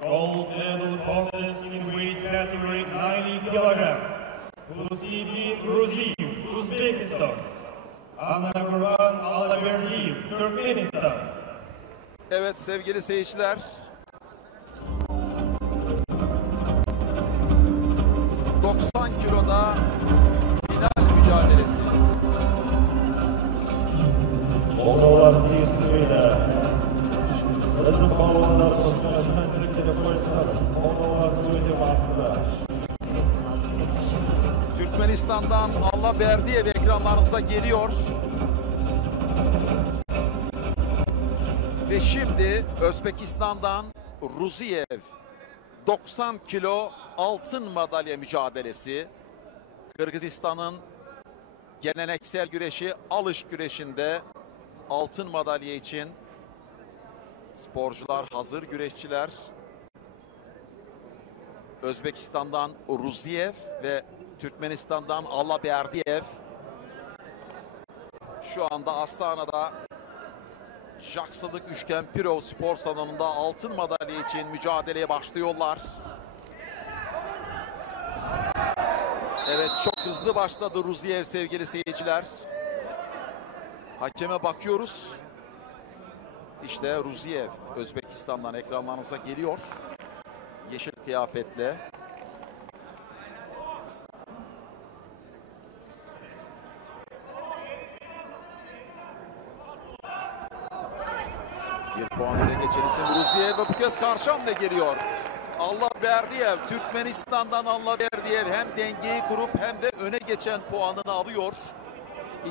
Gold medal contest in weight category 90 kg. Husiji Ruziyev, Uzbekistan. Anaguran Alaberdiyev, Türkmenistan. Evet sevgili seyirciler. 90 kiloda final mücadelesi. Monolar Türkiye'de. Bizim balonlar Türkiye'den Türkiye'de koysalar. Monolar Türkiye'de. Türkmenistan'dan Allaberdiyev ekranlarınıza geliyor. Ve şimdi Özbekistan'dan Ruziyev 90 kilo altın madalya mücadelesi. Kırgızistan'ın geleneksel güreşi alış güreşinde altın madalya için sporcular hazır, güreşçiler. Özbekistan'dan Ruziyev ve Türkmenistan'dan Allaberdiyev şu anda Astana'da Jaksılık Üçgen Pirov Spor Salonu'nda altın madalya için mücadeleye başlıyorlar. Evet, çok hızlı başladı Ruziyev sevgili seyirciler. Hakeme bakıyoruz. İşte Ruziyev Özbekistan'dan ekranlarınıza geliyor. Yeşil kıyafetle. Bir puan öne geçen isim Ruziyev ve bu kez karşı hamle geliyor. Allaberdiyev, Türkmenistan'dan Allaberdiyev hem dengeyi kurup hem de öne geçen puanını alıyor.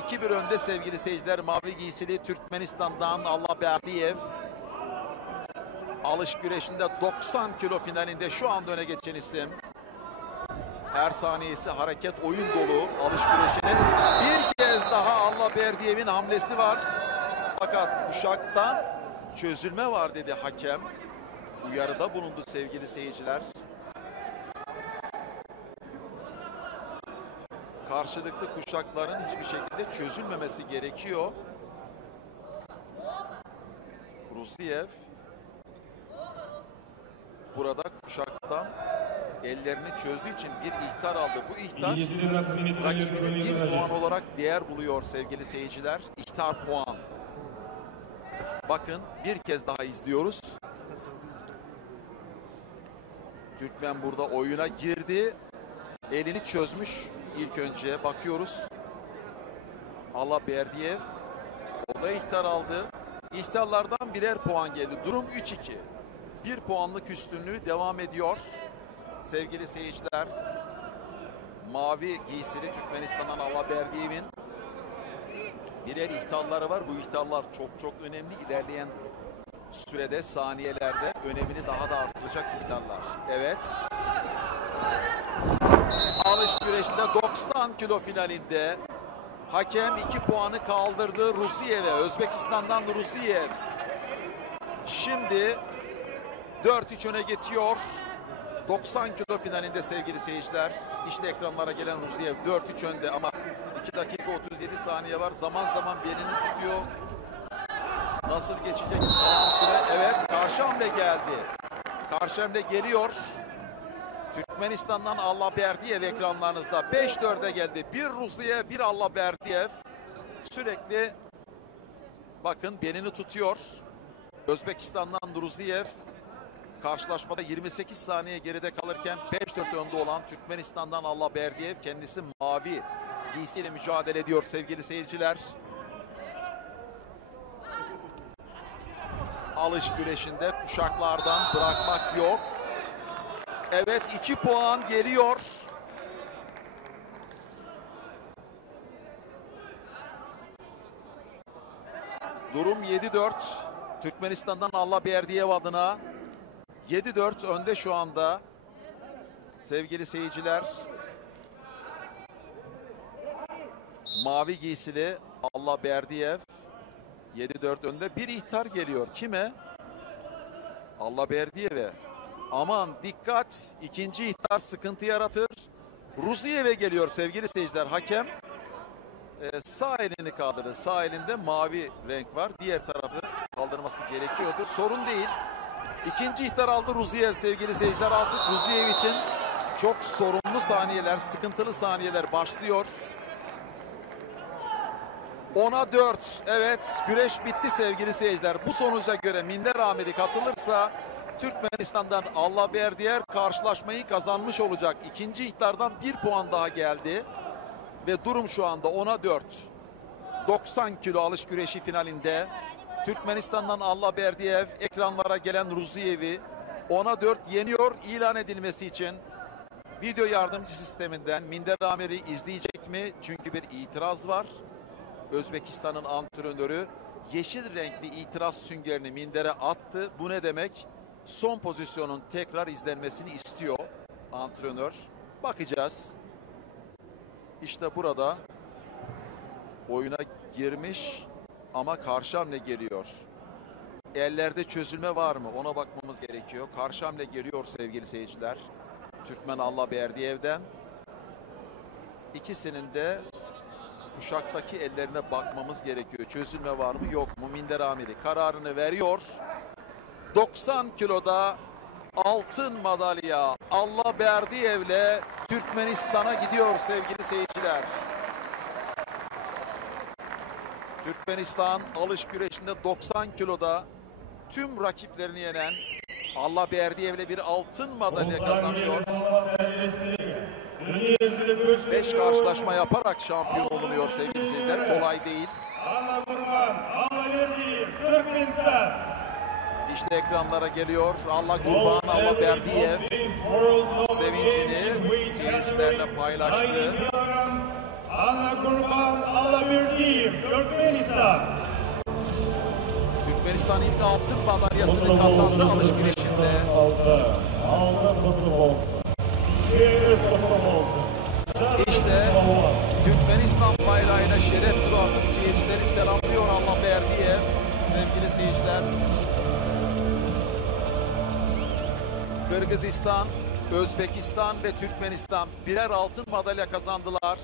2-1 önde sevgili seyirciler. Mavi giysili Türkmenistan'dan Allaberdiyev. Alış güreşinde 90 kilo finalinde şu anda öne geçen isim. Her saniyesi hareket, oyun dolu alış güreşinin. Bir kez daha Allaberdiyev'in hamlesi var. Fakat kuşaktan çözülme var dedi hakem. Uyarıda bulundu sevgili seyirciler. Karşılıklı kuşakların hiçbir şekilde çözülmemesi gerekiyor. Ruziyev burada kuşaktan ellerini çözdüğü için bir ihtar aldı. Bu ihtar rakibine bir puan olarak değer buluyor sevgili seyirciler. İhtar puan. Bakın bir kez daha izliyoruz. Türkmen burada oyuna girdi. Elini çözmüş ilk önce. Bakıyoruz. Allaberdiyev. O da ihtar aldı. İhtarlardan birer puan geldi. Durum 3-2. Bir puanlık üstünlüğü devam ediyor. Sevgili seyirciler. Mavi giysili Türkmenistan'dan Allaberdiyev'in birer ihtarları var. Bu ihtarlar çok önemli. İlerleyen sürede, saniyelerde önemini daha da artıracak ihtarlar. Evet. Alış güreşinde 90 kilo finalinde hakem 2 puanı kaldırdı Ruziyev'e. Özbekistan'dan Ruziyev. Şimdi 4-3 öne geçiyor. 90 kilo finalinde sevgili seyirciler. İşte ekranlara gelen Ruziyev 4-3 önde ama 2 dakika 37 saniye var. Zaman zaman belini tutuyor. Nasıl geçecek kalan süre? Evet, karşı hamle geldi. Karşı hamle geliyor. Türkmenistan'dan Allaberdiyev ekranlarınızda 5-4'e geldi. Bir Ruziyev, bir Allaberdiyev. Sürekli bakın belini tutuyor. Özbekistan'dan Ruziyev karşılaşmada 28 saniye geride kalırken 5-4 önde olan Türkmenistan'dan Allaberdiyev kendisi mavi giysiyle mücadele ediyor sevgili seyirciler. Alış güreşinde kuşaklardan bırakmak yok. Evet, 2 puan geliyor. Durum 7-4. Türkmenistan'dan Allaberdiyev adına 7-4 önde şu anda. Sevgili seyirciler. Mavi giysili Allaberdiyev 7-4 önde. Bir ihtar geliyor. Kime? Allaberdiyev'e. Aman dikkat. İkinci ihtar sıkıntı yaratır. Ruziyev'e geliyor sevgili seyirciler. Hakem sağ elini kaldırdı. Sağ elinde mavi renk var. Diğer tarafı kaldırması gerekiyordu. Sorun değil. İkinci ihtar aldı Ruziyev sevgili seyirciler. Artık Ruziyev için çok sorunlu saniyeler, sıkıntılı saniyeler başlıyor. 10'a 4. Evet, güreş bitti sevgili seyirciler. Bu sonuca göre Minder Amiri katılırsa Türkmenistan'dan Allaberdiyer karşılaşmayı kazanmış olacak. İkinci ihtardan 1 puan daha geldi. Ve durum şu anda 10'a 4. 90 kilo alış güreşi finalinde Türkmenistan'dan Allaberdiyev ekranlara gelen Ruziyev'i 10'a 4 yeniyor. İlan edilmesi için video yardımcı sisteminden Minder Amiri izleyecek mi? Çünkü bir itiraz var. Özbekistan'ın antrenörü yeşil renkli itiraz süngerini mindere attı. Bu ne demek? Son pozisyonun tekrar izlenmesini istiyor antrenör. Bakacağız. İşte burada oyuna girmiş ama karşı hamle geliyor. Ellerde çözülme var mı? Ona bakmamız gerekiyor. Karşı hamle geliyor sevgili seyirciler. Türkmen Allaberdiyev'den. İkisinin de kuşaktaki ellerine bakmamız gerekiyor. Çözülme var mı yok mu? Minder Amiri kararını veriyor. 90 kiloda altın madalya Allaberdiyev'le Türkmenistan'a gidiyor sevgili seyirciler. Türkmenistan alış güreşinde 90 kiloda tüm rakiplerini yenen Allaberdiyev'le bir altın madalya kazanıyor. 5 karşılaşma yaparak şampiyon olunuyor sevgili seyirciler. Kolay değil. İşte ekranlara geliyor. Allah Kurban Allaberdiyev sevincini seyircilerle paylaştı. Allah Kurban Allaberdiyev, Türkmenistan. Türkmenistan ilk altın madalyasını kazandı alış güreşinde. İşte Türkmenistan bayrağıyla şeref turu atıp seyircileri selamlıyor Allaberdiyev. Sevgili seyirciler. Kırgızistan, Özbekistan ve Türkmenistan birer altın madalya kazandılar.